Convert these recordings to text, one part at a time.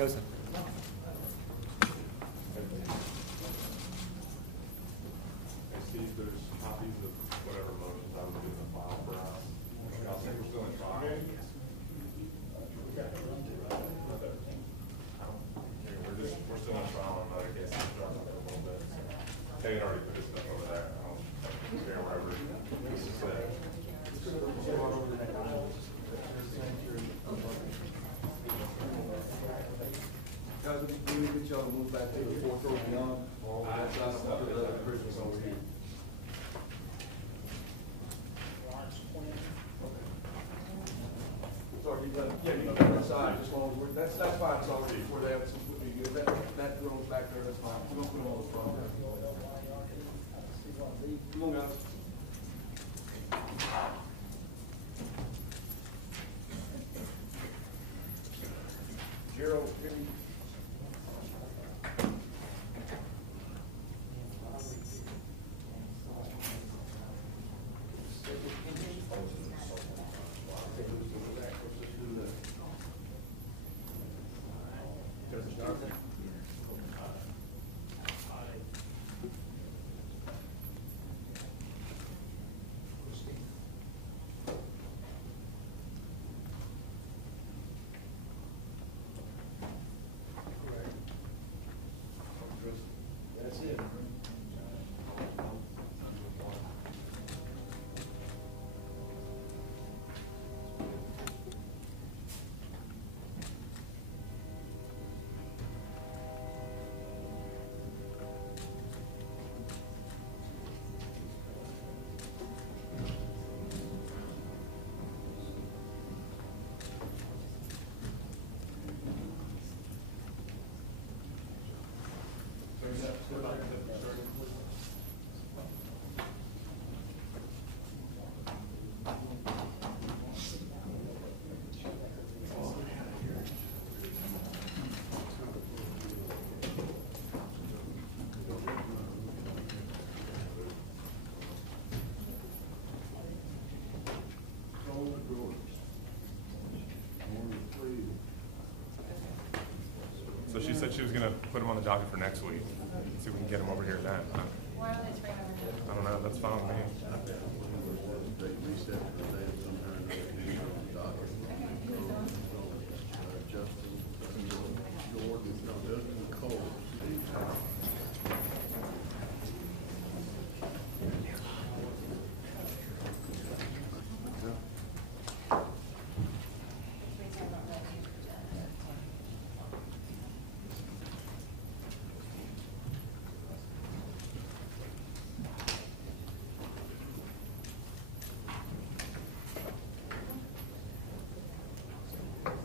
Joseph. Steve, there's copies of whatever motions I was in the file for us. I think we're still in trial. We're still in trial on another case. A little bit. Kate already put his stuff over there. I don't care wherever this is at. Guys, we need to get y'all to move back to the fourth row beyond. All that side of the prisoners over here. Sorry, you got, yeah, you got that side, as long as we're, that's fine, it's already, where they have some, that room's back there, that's fine. We don't put them on the front. Come on, guys. Gerald, give me. That's it. So she said she was going to put him on the docket for next week. See if we can get him over here then. Why are they trying to? I don't know. That's fine with me.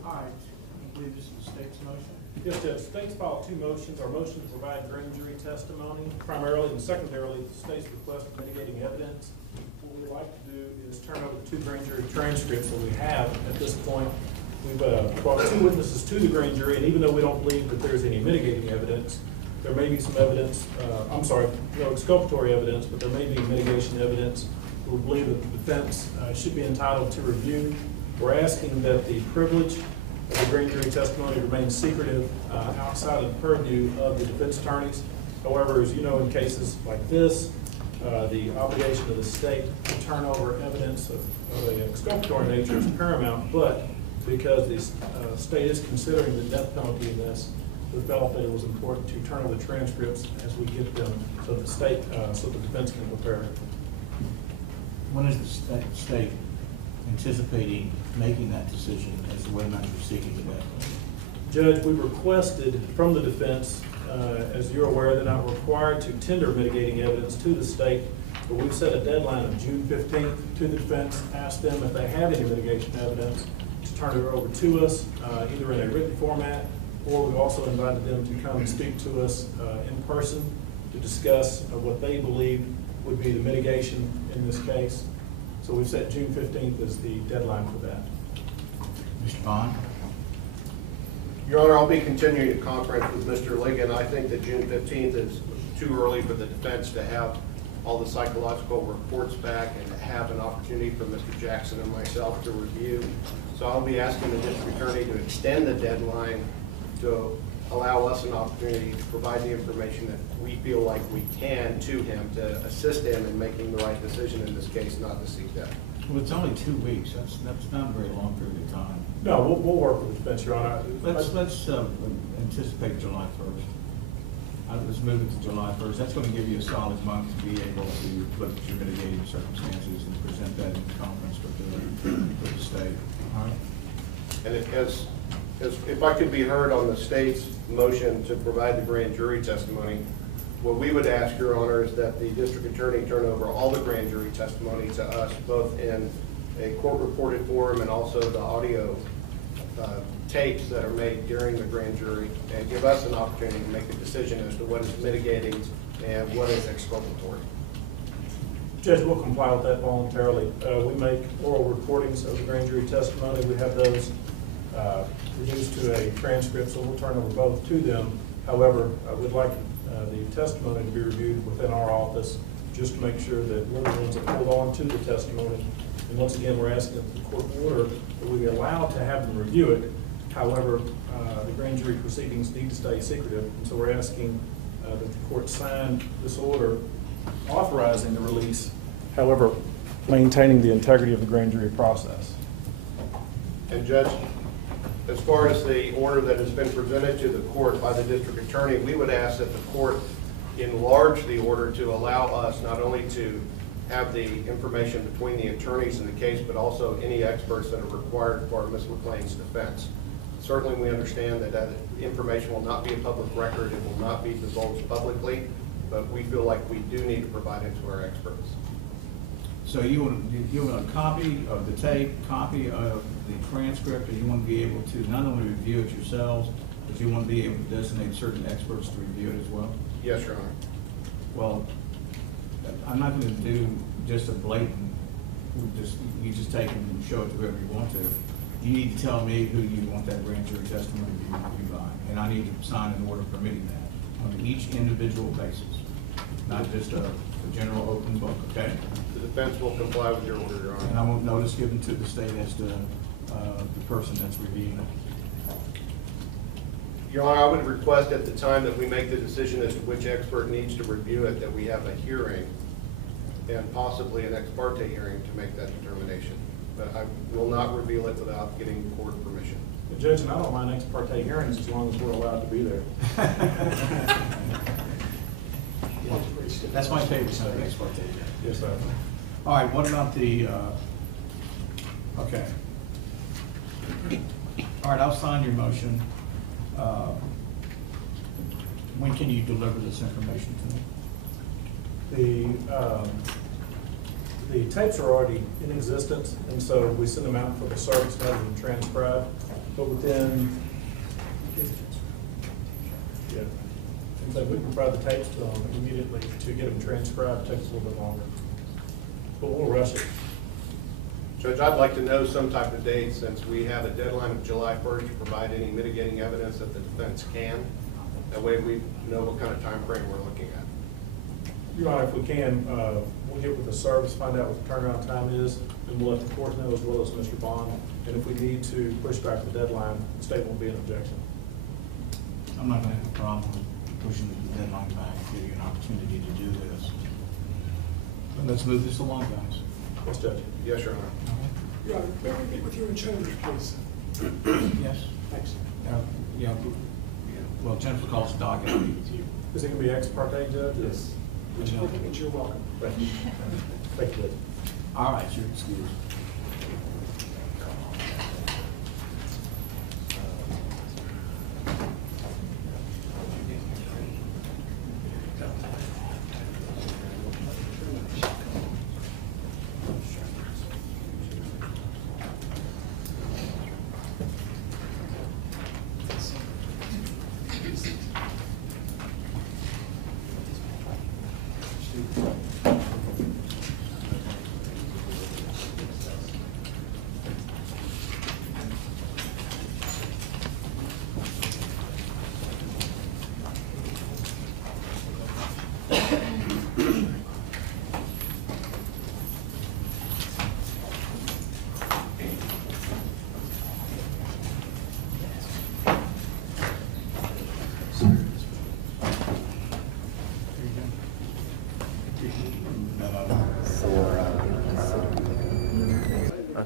All right, I believe this is the state's motion. Yes, Judge. The state's filed two motions. Our motion to provide grand jury testimony, primarily and secondarily, the state's request of mitigating evidence. What we'd like to do is turn over the two grand jury transcripts that we have at this point. We've brought two witnesses to the grand jury, and even though we don't believe that there's any mitigating evidence, there may be some evidence, no exculpatory evidence, but there may be mitigation evidence. We believe that the defense should be entitled to review. We're asking that the privilege of the grand jury testimony remain secretive outside of the purview of the defense attorneys. However, as you know, in cases like this, the obligation of the state to turn over evidence of an exculpatory nature is paramount, but because the state is considering the death penalty in this, we felt that it was important to turn over the transcripts as we get them so the state, so the defense can prepare. When is the state anticipating making that decision as to whether or not you're seeking the death penalty? Judge, we requested from the defense, as you're aware, they're not required to tender mitigating evidence to the state, but we've set a deadline of June 15th to the defense, asked them if they have any mitigation evidence to turn it over to us, either in a written format, or we've also invited them to come and speak to us in person to discuss what they believe would be the mitigation in this case. So we've set June 15th as the deadline for that. Mr. Bond? Your Honor, I'll be continuing a conference with Mr. Ligon. I think that June 15th is too early for the defense to have all the psychological reports back and to have an opportunity for Mr. Jackson and myself to review. So I'll be asking the district attorney to extend the deadline to allow us an opportunity to provide the information that we feel like we can to him to assist him in making the right decision in this case, not to seek death. Well, it's only 2 weeks. That's not a very long period of time. No, we'll work with the defense, Your Honor. Let's anticipate July 1st. Let's move it to July 1st. That's going to give you a solid month to be able to look at your mitigating circumstances and present that in conference with the state. All right? And if I could be heard on the state's motion to provide the grand jury testimony, what we would ask, Your Honor, is that the district attorney turn over all the grand jury testimony to us, both in a court-reported form and also the audio tapes that are made during the grand jury, and give us an opportunity to make a decision as to what is mitigating and what is exculpatory. Judge, we'll comply with that voluntarily. We make oral recordings of the grand jury testimony. We have those reduced to a transcript, so we'll turn over both to them. However, we'd like the testimony to be reviewed within our office, just to make sure that we're the ones that hold on to the testimony. And once again, we're asking that the court order that we be allowed to have them review it. However, the grand jury proceedings need to stay secretive, and so we're asking that the court sign this order authorizing the release, however, maintaining the integrity of the grand jury process. And Judge, as far as the order that has been presented to the court by the district attorney, we would ask that the court enlarge the order to allow us not only to have the information between the attorneys in the case, but also any experts that are required for Ms. McClain's defense. Certainly we understand that that information will not be a public record, it will not be divulged publicly, but we feel like we do need to provide it to our experts. So you want a copy of the tape, copy of the transcript, or you want to be able to not only review it yourselves, but you want to be able to designate certain experts to review it as well? Yes, Your Honor. Well, I'm not going to do just a blatant, you just take it and show it to whoever you want to. You need to tell me who you want that grand jury testimony to be reviewed by, and I need to sign an order permitting that on each individual basis, not just a general open book, okay? The defense will comply with your order, Your Honor. And I want notice given to the state as to the person that's reviewing it. Your Honor, I would request at the time that we make the decision as to which expert needs to review it, that we have a hearing and possibly an ex parte hearing to make that determination. But I will not reveal it without getting the court permission. The judge and I don't mind ex parte hearings as long as we're allowed to be there. That's my favorite subject, ex parte. Yes, sir. All right, what about the, okay. All right, I'll sign your motion. When can you deliver this information to me? The tapes are already in existence, and so we send them out for the service to have them transcribed. But within, yeah, and so we provide the tapes to them immediately to get them transcribed. It takes a little bit longer, but we'll rush it. Judge, I'd like to know some type of date, since we have a deadline of July 1st to provide any mitigating evidence that the defense can. That way we know what kind of time frame we're looking at. Your Honor, if we can, we'll get with the service, find out what the turnaround time is, and we'll let the court know as well as Mr. Bond. And if we need to push back the deadline, the state won't be an objection. I'm not going to have a problem with pushing the deadline back, give you an opportunity to do this. But let's move this along, guys. Yes, Judge. Yes, Your Honor. Yeah, may we meet with you in chambers, please? Yes? Thanks. Yeah, well, Jennifer calls the docket, I'll meet with you. Is it going to be ex parte, Judge? Yes. Which means you're welcome. Thank you. Thank you, Judge. All right, you're excused.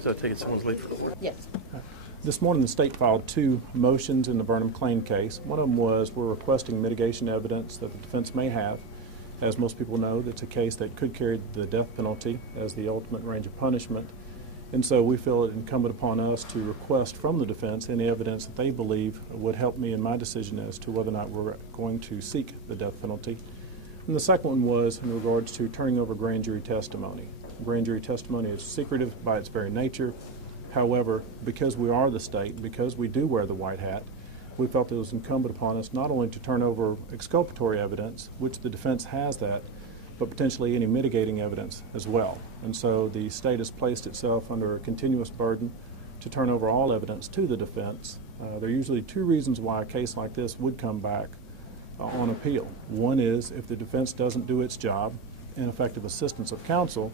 So I take it someone's late for court? Yes. This morning, the state filed 2 motions in the Burnham-Clain case. One of them was we're requesting mitigation evidence that the defense may have. As most people know, it's a case that could carry the death penalty as the ultimate range of punishment. And so we feel it incumbent upon us to request from the defense any evidence that they believe would help me in my decision as to whether or not we're going to seek the death penalty. And the second one was in regards to turning over grand jury testimony. Grand jury testimony is secretive by its very nature. However, because we are the state, because we do wear the white hat, we felt it was incumbent upon us not only to turn over exculpatory evidence, which the defense has that, but potentially any mitigating evidence as well. And so the state has placed itself under a continuous burden to turn over all evidence to the defense. There are usually 2 reasons why a case like this would come back on appeal. One is if the defense doesn't do its job, ineffective assistance of counsel.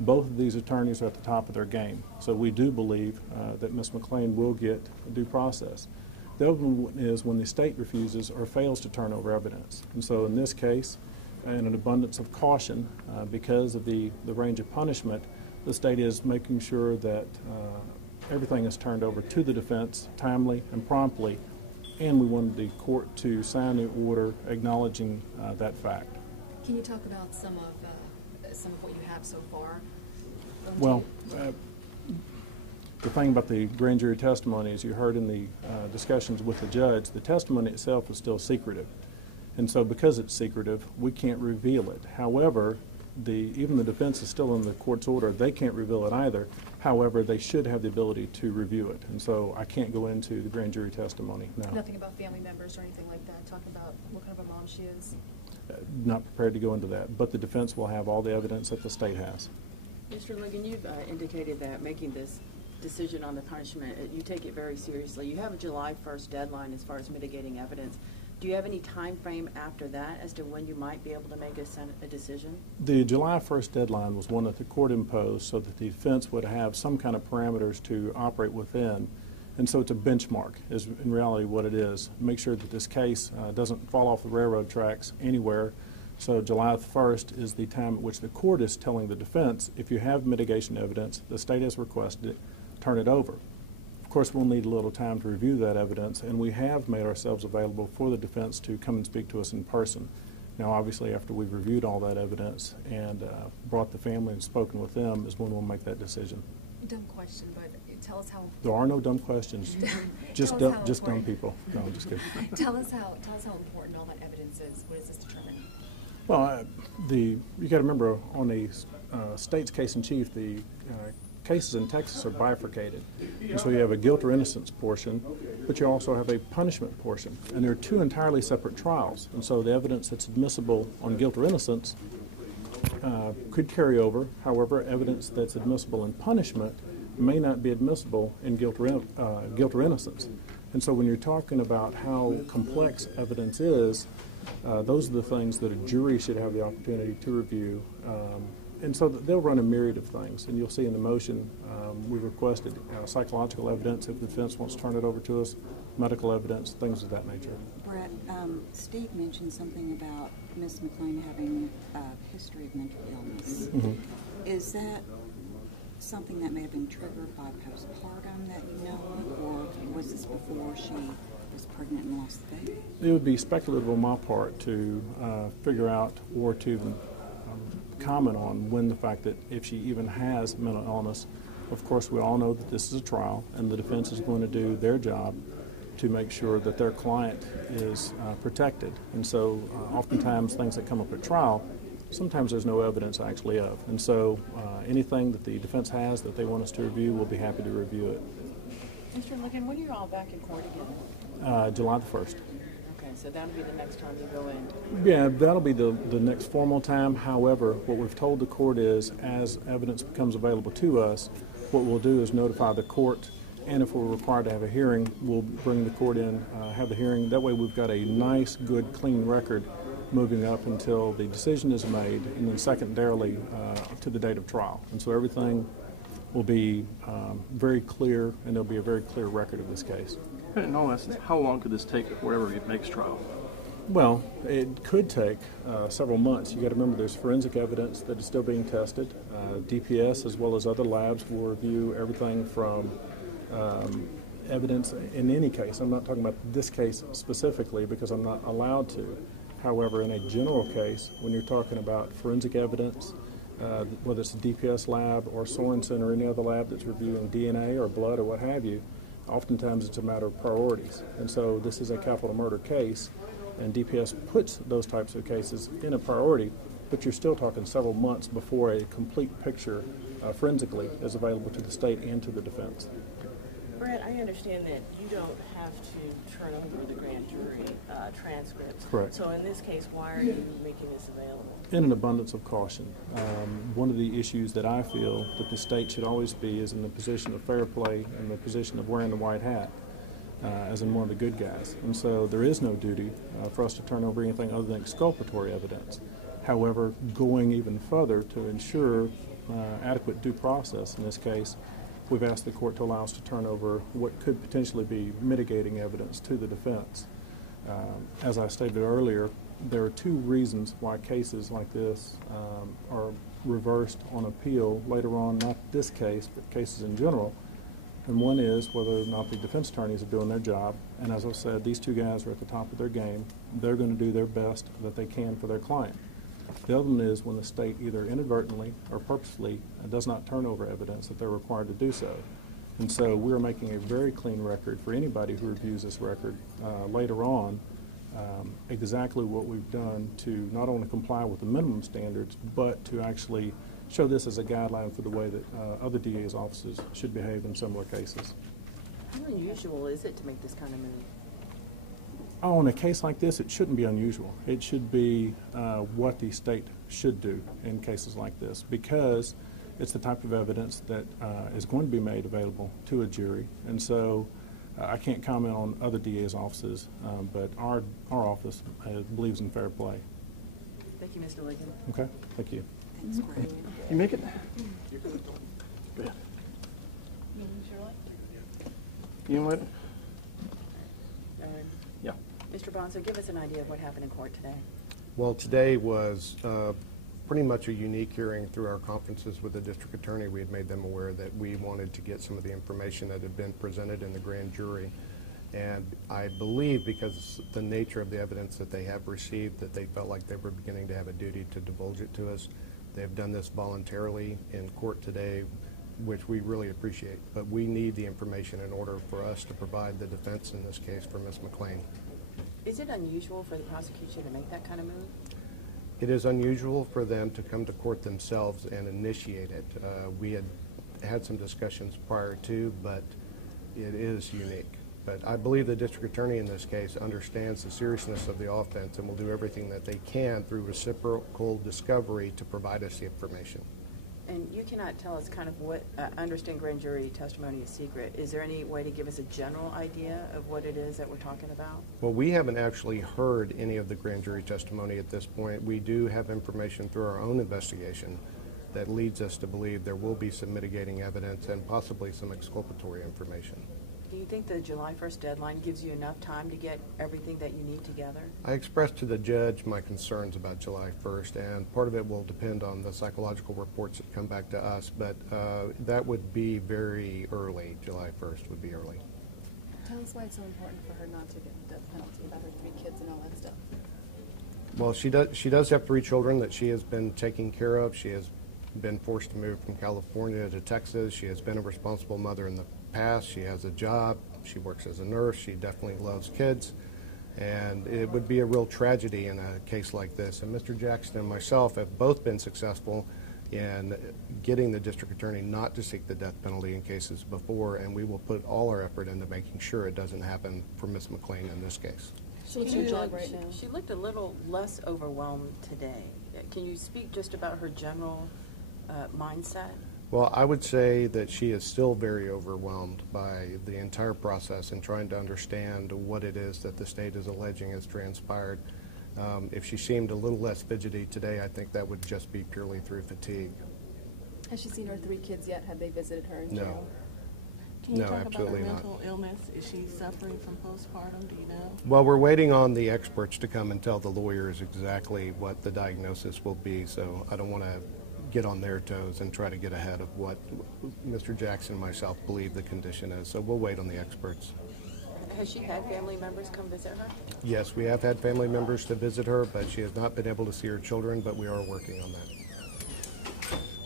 Both of these attorneys are at the top of their game. So we do believe that Ms. McClain will get due process. The other one is when the state refuses or fails to turn over evidence. And so in this case, in an abundance of caution, because of the range of punishment, the state is making sure that everything is turned over to the defense timely and promptly, and we wanted the court to sign the order acknowledging that fact. Can you talk about some of what you have so far? Well, the thing about the grand jury testimony, as you heard in the discussions with the judge, the testimony itself is still secretive. And so because it's secretive, we can't reveal it. However, even the defense is still in the court's order. They can't reveal it either. However, they should have the ability to review it. And so I can't go into the grand jury testimony now. Nothing about family members or anything like that? Talk about what kind of a mom she is? Not prepared to go into that. But the defense will have all the evidence that the state has. Mr. Ligon, you've indicated that making this decision on the punishment, you take it very seriously. You have a July 1st deadline as far as mitigating evidence. Do you have any time frame after that as to when you might be able to make a decision? The July 1st deadline was one that the court imposed so that the defense would have some kind of parameters to operate within. And so it's a benchmark, is in reality what it is. Make sure that this case doesn't fall off the railroad tracks anywhere. So July 1st is the time at which the court is telling the defense, if you have mitigation evidence, the state has requested it, turn it over. Of course, we'll need a little time to review that evidence, and we have made ourselves available for the defense to come and speak to us in person. Now, obviously, after we've reviewed all that evidence and brought the family and spoken with them is when we'll make that decision. Dumb question, but tell us how. There are no dumb questions. just dumb people. No, I'm just kidding. Tell us how important all that evidence is. What is this determining? Well, you got to remember on the state's case in chief, the cases in Texas are bifurcated. And so you have a guilt or innocence portion, but you also have a punishment portion. And they're 2 entirely separate trials. And so the evidence that's admissible on guilt or innocence could carry over. However, evidence that's admissible in punishment may not be admissible in guilt or innocence. And so when you're talking about how complex evidence is, those are the things that a jury should have the opportunity to review. And so they'll run a myriad of things. And you'll see in the motion, we've requested psychological evidence if the defense wants to turn it over to us, medical evidence, things of that nature. Brett, Steve mentioned something about Ms. McClain having a history of mental illness. Mm-hmm. Is that something that may have been triggered by postpartum that you know, or was this before she was pregnant and lost the baby? It would be speculative on my part to figure out or to comment on when the fact that if she even has mental illness. Of course, we all know that this is a trial, and the defense is going to do their job to make sure that their client is protected. And so oftentimes things that come up at trial, sometimes there's no evidence actually of. And so anything that the defense has that they want us to review, we'll be happy to review it. Mr. Ligon, when are you all back in court again? July the 1st. Okay, so that'll be the next time you go in. Yeah, that'll be the next formal time. However, what we've told the court is as evidence becomes available to us, what we'll do is notify the court, and if we're required to have a hearing, we'll bring the court in, have the hearing. That way we've got a nice, good, clean record moving up until the decision is made, and then secondarily to the date of trial. And so everything will be very clear, and there'll be a very clear record of this case. In all essence, how long could this take wherever it makes trial? Well, it could take several months. You got to remember there's forensic evidence that is still being tested. DPS as well as other labs will review everything from evidence in any case. I'm not talking about this case specifically because I'm not allowed to. However, in a general case, when you're talking about forensic evidence, whether it's a DPS lab or Sorensen or any other lab that's reviewing DNA or blood or what have you, oftentimes it's a matter of priorities. And so this is a capital murder case, and DPS puts those types of cases in a priority, but you're still talking several months before a complete picture forensically is available to the state and to the defense. Brad, I understand that you don't have to turn over the grand jury transcripts. Correct. So in this case, why are you making this available? In an abundance of caution. One of the issues that I feel that the state should always be is in the position of fair play and the position of wearing the white hat, as in one of the good guys. And so there is no duty for us to turn over anything other than exculpatory evidence. However, going even further to ensure adequate due process in this case, we've asked the court to allow us to turn over what could potentially be mitigating evidence to the defense. As I stated earlier, there are two reasons why cases like this are reversed on appeal later on, not this case, but cases in general. And one is whether or not the defense attorneys are doing their job. And as I said, these two guys are at the top of their game. They're going to do their best that they can for their client. The other one is when the state either inadvertently or purposely does not turn over evidence that they're required to do so. And so we're making a very clean record for anybody who reviews this record later on, exactly what we've done to not only comply with the minimum standards, but to actually show this as a guideline for the way that other DA's offices should behave in similar cases. How unusual is it to make this kind of move? Oh, in a case like this, it shouldn't be unusual. It should be what the state should do in cases like this, because it's the type of evidence that is going to be made available to a jury. And so I can't comment on other DA's offices, but our office believes in fair play. Thank you, Mr. Ligon. Okay, thank you. Thanks, Brad. You make it? Meaning Shirley? You know what? Yeah. Mr. Bonso, give us an idea of what happened in court today. Well, today was pretty much a unique hearing. Through our conferences with the district attorney, we had made them aware that we wanted to get some of the information that had been presented in the grand jury. And I believe because the nature of the evidence that they have received, that they felt like they were beginning to have a duty to divulge it to us. They've done this voluntarily in court today, which we really appreciate. But we need the information in order for us to provide the defense in this case for Ms. McClain. Is it unusual for the prosecution to make that kind of move? It is unusual for them to come to court themselves and initiate it. We had some discussions prior to, but it is unique. But I believe the district attorney in this case understands the seriousness of the offense and will do everything that they can through reciprocal discovery to provide us the information. And you cannot tell us kind of what, I understand grand jury testimony is secret. Is there any way to give us a general idea of what it is that we're talking about? Well, we haven't actually heard any of the grand jury testimony at this point. We do have information through our own investigation that leads us to believe there will be some mitigating evidence and possibly some exculpatory information. Do you think the July 1st deadline gives you enough time to get everything that you need together? I expressed to the judge my concerns about July 1st, and part of it will depend on the psychological reports that come back to us, but that would be very early. July 1st would be early. Tell us why it's so important for her not to get the death penalty, about her 3 kids and all that stuff. Well, she does have 3 children that she has been taking care of. She has been forced to move from California to Texas. She has been a responsible mother in the past. She has a job. She works as a nurse. She definitely loves kids. And it would be a real tragedy in a case like this. And Mr. Jackson and myself have both been successful in getting the district attorney not to seek the death penalty in cases before, and we will put all our effort into making sure it doesn't happen for Ms. McClain in this case. So what's your job right now? She looked a little less overwhelmed today. Can you speak just about her general mindset? Well, I would say that she is still very overwhelmed by the entire process and trying to understand what it is that the state is alleging has transpired. If she seemed a little less fidgety today, I think that would just be purely through fatigue. Has she seen her 3 kids yet? Have they visited her in jail? Can you No, talk about her absolutely not. mental illness? Is she suffering from postpartum? Do you know? Well, we're waiting on the experts to come and tell the lawyers exactly what the diagnosis will be, so I don't want to get on their toes and try to get ahead of what Mr. Jackson and myself believe the condition is, so we'll wait on the experts. Has she had family members come visit her? Yes, we have had family members to visit her, but she has not been able to see her children, but we are working on that.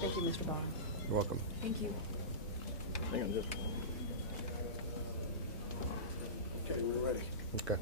Thank you, Mr. Bond. You're welcome. Thank you. Okay, we're ready. Okay.